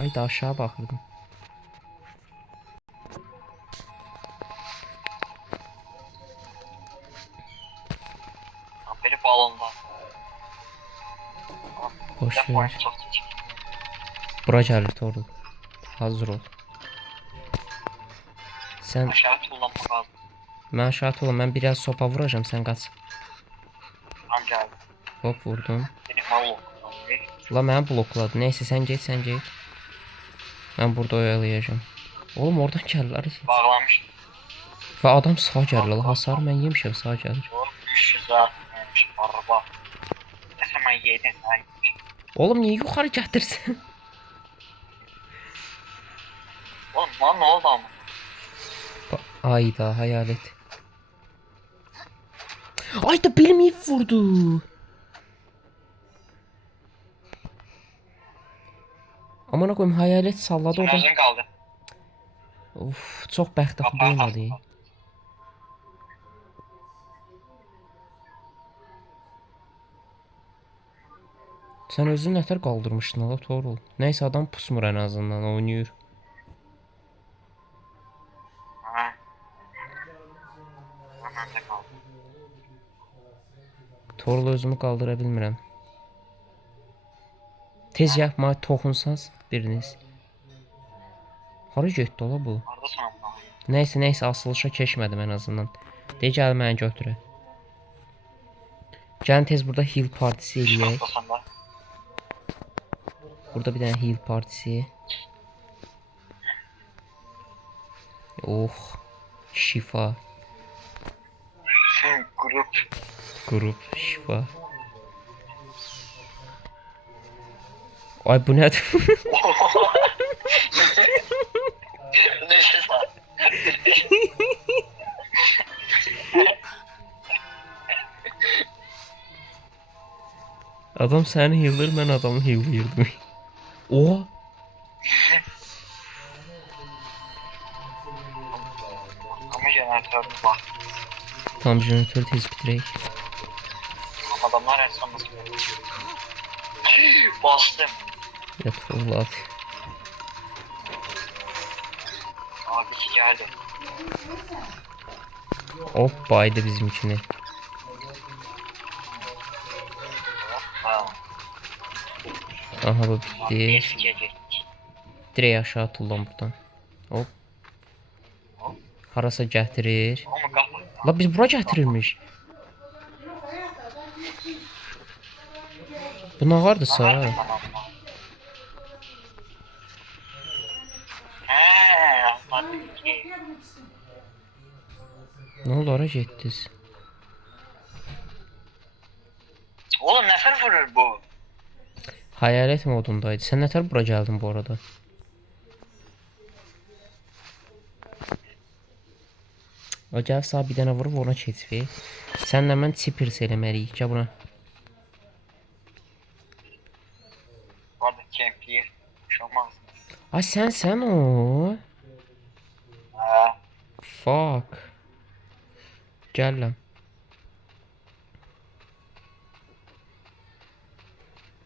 Ay da aşağı bakırdım. Biri balonda. Boş ver. Bura gəlir Torul. Hazır ol. Sen Aşağı tullanmak lazım. mən aşağı olam. Mən biraz sopa vuracağım. Sen kaç. Ancak Hop vurdum. benim mal oldu. La məni blokladı. Neyse sen get sen get. Ben burada oyalayacağım. Oğlum oradan gəlirlər. Bağlamış. Və adam sağ gəlir. La hasar mən yemişəm sağ gəlir. O 300 atmış. Araba. Neyse ben yedim. Oğlum niye yukarı gətirsin? Oğlum lan ne oldu ama? Ayda hayalet. Ayda benim ip vurdu. Amına koyayım hayalet salladı oradan. Özün kaldı. Of çok bəxtəxli Kapağı olmadı. kaldı. Sen özün nətər qaldırmışdın ala Torul. Neyse adam pusmur en azından oynayır. Ha. Hemen de kaldı. Torul özümü qaldıra bilmirəm. Tez yapma toxunsaz biriniz. Hara getdi ola bu? Orada sonra bunu. Neyse asılışa keçmədim en azından. De gəl məni götürə. Gəlin tez burada heal partisi eləyək. Atlasanda. Burada bir tane heal partisi. Oh. Şifa. Grup. Grup şifa. Ay bu nedir? Ne şey var? Adam seni healer ben adamı healer'dım. Oha. Ama jeneratörüm var. Tam jeneratör tez bitirək. Adamlar en son nasıl böyle? Bastım. Yat oğlu abi. Abi ki geldi. Hop baydı bizimkini. Ha. Aha bu bitti. Eskiyecek. Direkt aşağı atıldım buradan. Hop. Harasa gətirir. Ama kapı. La biz bura gətirirmiş. Bu ne vardısa? Anladım ki. Ne oldu ara getdiniz? Oğlum nefer vurur bu? Hayalet modundaydı. Sen nətər bura gəldin bu arada? O gəl sağ bir dənə vurub ona keçək. Sənlə mən çipers eləməliyik. Gəl buna. Orada kempiyi. Hiç olmaz. Ay sən o. Ha. Fuck. Gəl lan.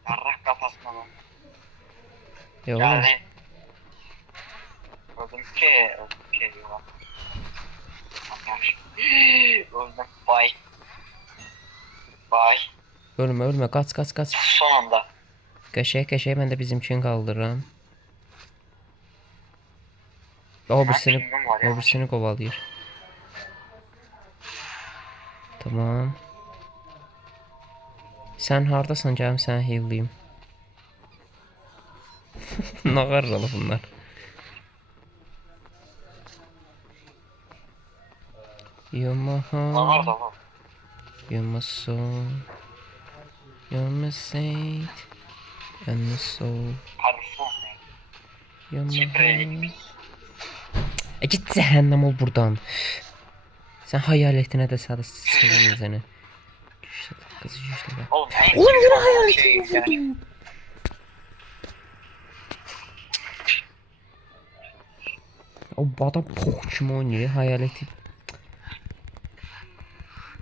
Yarrak kafasına bak. Ya oğlum. Yani. Öldüm ki. Yok. Öldüm. Bye. Bye. Ölmə qaç. Son anda. Qəşəng mən də bizimkini qaldırıram. O birisini qovalayır. Tamam. Sən hardasan gəlim səni heal'layım. Ne qarralı bunlar. You're my Lan heart, orada bu. you're my soul, you're my saint, and my soul, Parfum ne? you're my Spreye heart. gitmiş. Git cəhənnəm ol buradan. Sən hayaletine de sarı sıçrayım səni. Kızı işte bak. Oğlum yine hayaletine yani. O adam Pokemon oynuyor hayaleti.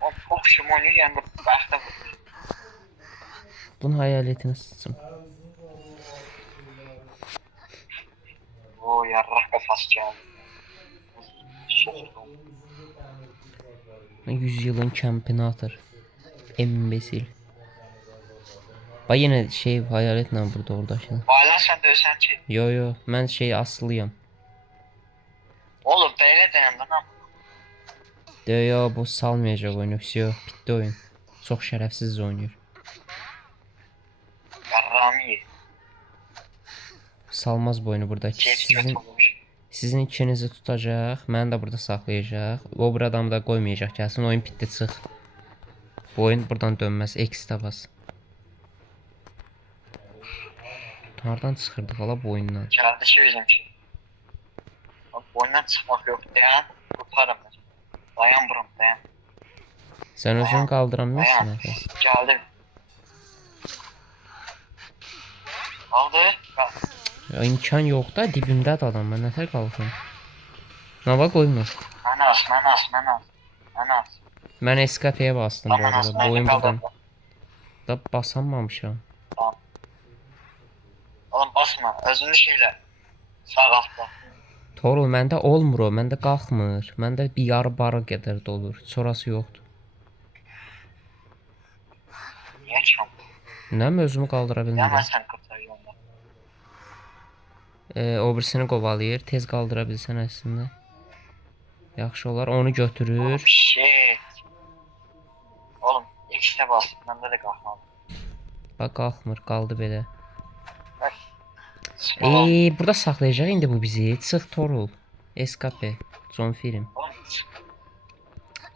O Pokemon yani başta vurur. Bunun hayaletini sıçım. yarraq qafası gəldi. 100 yılın kampinator. Embesil. Bak yine şey hayaletle burada orada şimdi. Baylan sən döysən ki. Yo ben şey aslıyım. Oğlum belə deyəndə nə? Yo bu salmayacak oyunu. Все, bitti oyun. Çok şerefsiz oynuyor. Yarrağımı ye. Salmaz bu oyunu burada. Keyfi kötü olmuş. Sizin ikinizi tutacaq. Məni də burada saxlayacaq. O bir adamı da qoymayacaq. Gəlsin oyun bitdi çıx. Bu oyun buradan dönməz. X-də bas. Hardan çıxırdıq hala bu oyundan? Gəldi ki bizimki. Bak oyundan çıxmaq yox. Dayan. Qurtarım mən. Dayan buram dayan. Sən özün qaldıramıyorsun Dayan. nəfəs. Gəldi. Qaldı. Ya imkan yox da dibimdədir adam. Mən nətər qalxım? Nava qoymur. Mən az. Mən escape-yə bastım bu arada. Bu oyun buradan da basanmamışam. Oğlum basma. Özünü şeylə. Sağ altda. Torul məndə olmur o. Məndə qalxmır. Məndə bir yarı barı qədər də olur. Sonrası yoxdur. Niyə çam? Nə özümü qaldıra bilmirəm. Gəlməsən qurtarıyorum. O birisini qovalayır. Tez qaldıra bilsən əslində. Yaxşı olar. Onu götürür. Oğlum shit. Oğlum X-də bas. Məndə də qalxmadı. Bax qalxmır. Qaldı belə. Bak. Small. Burada saxlayacaq indi bu bizi. Çıx Torul. Escape. Son film. Oğlum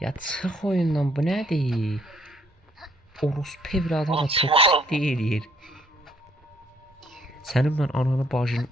Ya çıx oyundan bu nədir? Orospu evladı da Oğlum, toksik deyir. Sənin mən ananı bacını